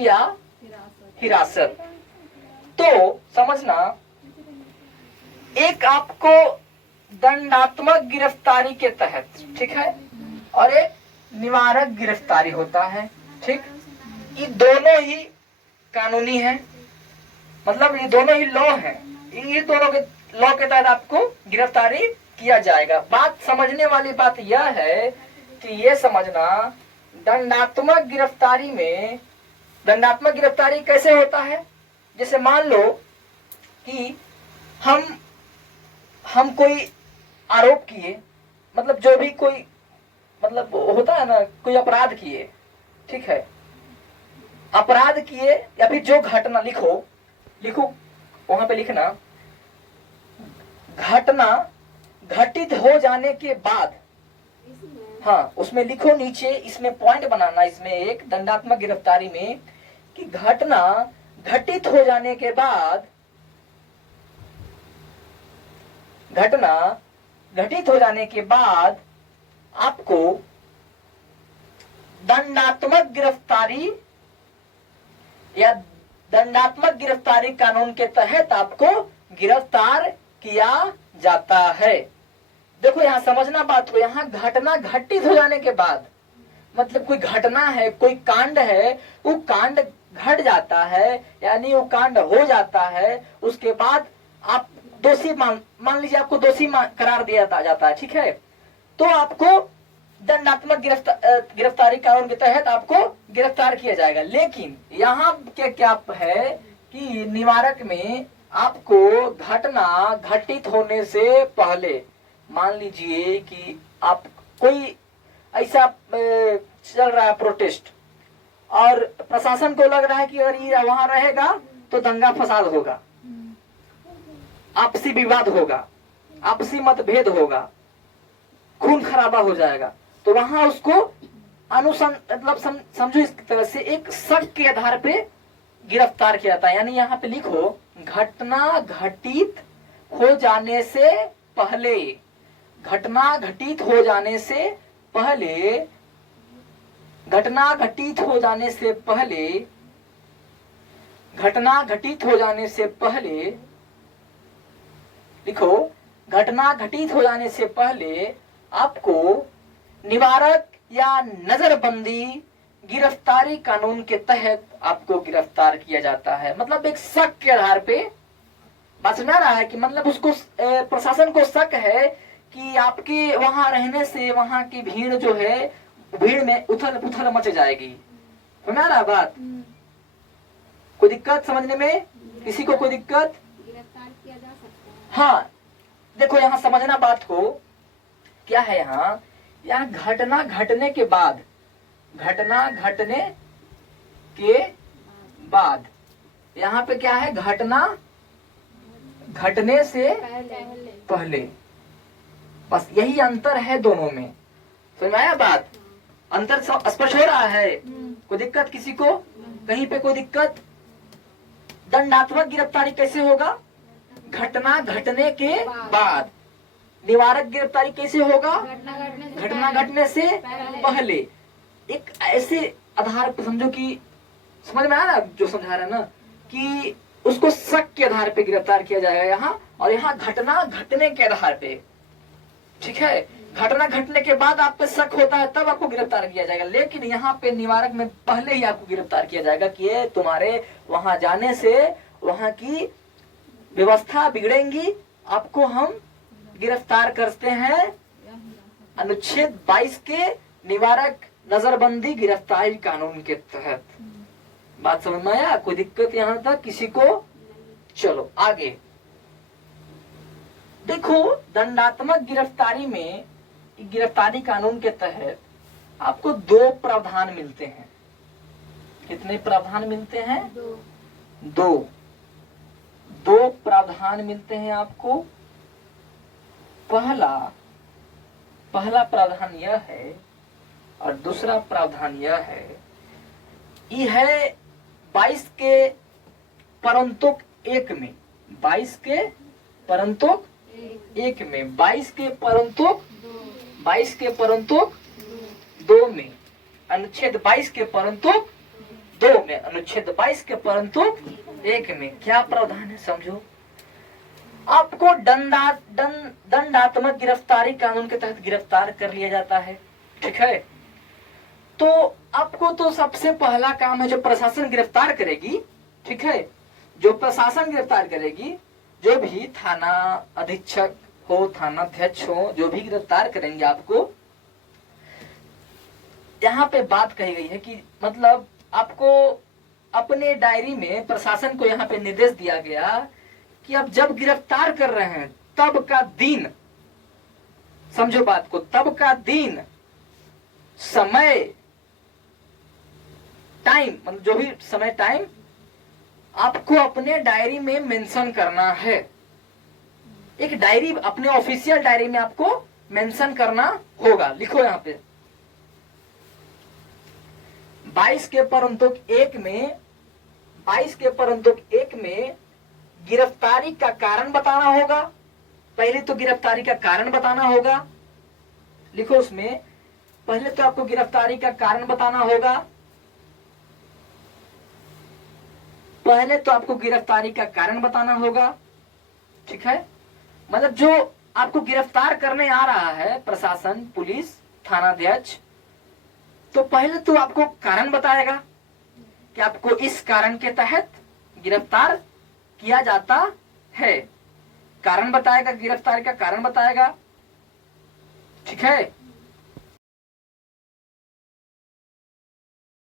या हिरासत। तो समझना, एक आपको दंडात्मक गिरफ्तारी के तहत, ठीक है, और एक निवारक गिरफ्तारी होता है, ठीक। ये दोनों ही कानूनी है, मतलब ये दोनों ही लॉ है। ये दोनों के लॉ के तहत आपको गिरफ्तारी किया जाएगा। बात समझने वाली बात यह है कि ये समझना, दंडात्मक गिरफ्तारी कैसे होता है। जैसे मान लो कि हम कोई आरोप किए, मतलब जो भी कोई मतलब होता है ना, कोई अपराध किए, ठीक है, अपराध किए या फिर जो घटना, लिखो वहां पे लिखना, घटना घटित हो जाने के बाद, हाँ उसमें लिखो नीचे, इसमें पॉइंट बनाना, इसमें एक दंडात्मक गिरफ्तारी में कि घटना घटित हो जाने के बाद, आपको दंडात्मक गिरफ्तारी या दंडात्मक गिरफ्तारी कानून के तहत आपको गिरफ्तार किया जाता है। देखो यहां समझना बात को, यहां घटना घटित हो जाने के बाद, मतलब कोई घटना है, कोई कांड है, वो कांड घट जाता है, यानी वो कांड हो जाता है, उसके बाद आप दोषी मान लीजिए आपको दोषी करार दिया जाता है, ठीक है, तो आपको दंडात्मक गिरफ्तारी कानून के तहत आपको गिरफ्तार किया जाएगा। लेकिन यहाँ क्या है कि निवारक में आपको घटना घटित होने से पहले, मान लीजिए कि आप कोई ऐसा चल रहा है प्रोटेस्ट, और प्रशासन को लग रहा है कि अगर ये वहां रहेगा तो दंगा फसाद होगा, आपसी विवाद होगा, आपसी मतभेद होगा, खून खराबा हो जाएगा, तो वहां उसको मतलब समझो इस तरह से एक शक के आधार पे गिरफ्तार किया जाता है। यानी यहाँ पे लिखो, घटना घटित हो जाने से पहले, घटना घटित हो जाने से पहले, घटना घटित हो जाने से पहले, घटना घटित हो जाने से पहले, लिखो, घटना घटित हो जाने से पहले आपको निवारक या नजरबंदी गिरफ्तारी कानून के तहत आपको गिरफ्तार किया जाता है। मतलब एक शक के आधार पे, बात सुना रहा है कि मतलब उसको प्रशासन को शक है कि आपके वहां रहने से वहां की भीड़ जो है, भीड़ में उथल पुथल मच जाएगी। सुना रहा बात? कोई दिक्कत समझने में? किसी को कोई दिक्कत? गिरफ्तार किया जा सकता है। हाँ देखो यहाँ समझना बात को, क्या है यहाँ घटना घटने के बाद, घटना घटने के बाद, यहाँ पे क्या है, घटना घटने से पहले, बस यही अंतर है दोनों में। समझ में आया बात? अंतर स्पष्ट हो रहा है? कोई दिक्कत किसी को? कहीं पे कोई दिक्कत? दंडात्मक गिरफ्तारी कैसे होगा? घटना घटने के बाद। निवारक गिरफ्तारी कैसे होगा? घटना घटने से पहले। एक ऐसे आधार पर समझो कि, समझ में आया ना जो समझा रहा है ना, कि उसको शक के आधार पे गिरफ्तार किया जाएगा यहाँ, और यहाँ घटना घटने के आधार पे, ठीक है। घटना घटने के बाद आप पे शक होता है तब आपको गिरफ्तार किया जाएगा, लेकिन यहाँ पे निवारक में पहले ही आपको गिरफ्तार किया जाएगा कि ये तुम्हारे वहां जाने से वहां की व्यवस्था बिगड़ेंगी, आपको हम गिरफ्तार करते हैं अनुच्छेद 22 के निवारक नजरबंदी गिरफ्तारी कानून के तहत। बात समझ में आया? कोई दिक्कत यहाँ तक किसी को? चलो आगे देखो, दंडात्मक गिरफ्तारी में, गिरफ्तारी कानून के तहत आपको 2 प्रावधान मिलते हैं। कितने प्रावधान मिलते हैं? 2 प्रावधान मिलते हैं आपको। पहला प्रावधान यह है और दूसरा प्रावधान यह है, यह है 22 के परंतुक 1 में, 22 के परंतुक 1 में, 22 के परंतुक 2 में, अनुच्छेद 22 के परंतुक 2 में, अनुच्छेद 22 के परंतु 1 में क्या प्रावधान है समझो। आपको दंडात्मक गिरफ्तारी कानून के तहत गिरफ्तार कर लिया जाता है, ठीक है। तो आपको तो सबसे पहला काम है जो प्रशासन गिरफ्तार करेगी, ठीक है, जो प्रशासन गिरफ्तार करेगी, जो भी थाना अधीक्षक हो, थाना अध्यक्ष हो, जो भी गिरफ्तार करेंगे आपको, यहाँ पे बात कही गई है कि मतलब आपको अपने डायरी में प्रशासन को यहाँ पे निर्देश दिया गया कि आप जब गिरफ्तार कर रहे हैं तब का दिन, समझो बात को, तब का दिन, समय, टाइम, मतलब जो भी समय टाइम आपको अपने डायरी में मेंशन करना है। एक डायरी, अपने ऑफिशियल डायरी में आपको मेंशन करना होगा। लिखो यहां पे 22 के परंतु 1 में, 22 के परंतु 1 में गिरफ्तारी का कारण बताना होगा। पहले तो गिरफ्तारी का कारण बताना होगा, लिखो उसमें, पहले तो आपको गिरफ्तारी का कारण बताना होगा। पहले तो आपको गिरफ्तारी का कारण बताना होगा, ठीक है। मतलब जो आपको गिरफ्तार करने आ रहा है प्रशासन, पुलिस, थानाध्यक्ष, तो पहले तो आपको कारण बताएगा कि आपको इस कारण के तहत गिरफ्तार किया जाता है। कारण बताएगा, गिरफ्तारी का कारण बताएगा, ठीक है।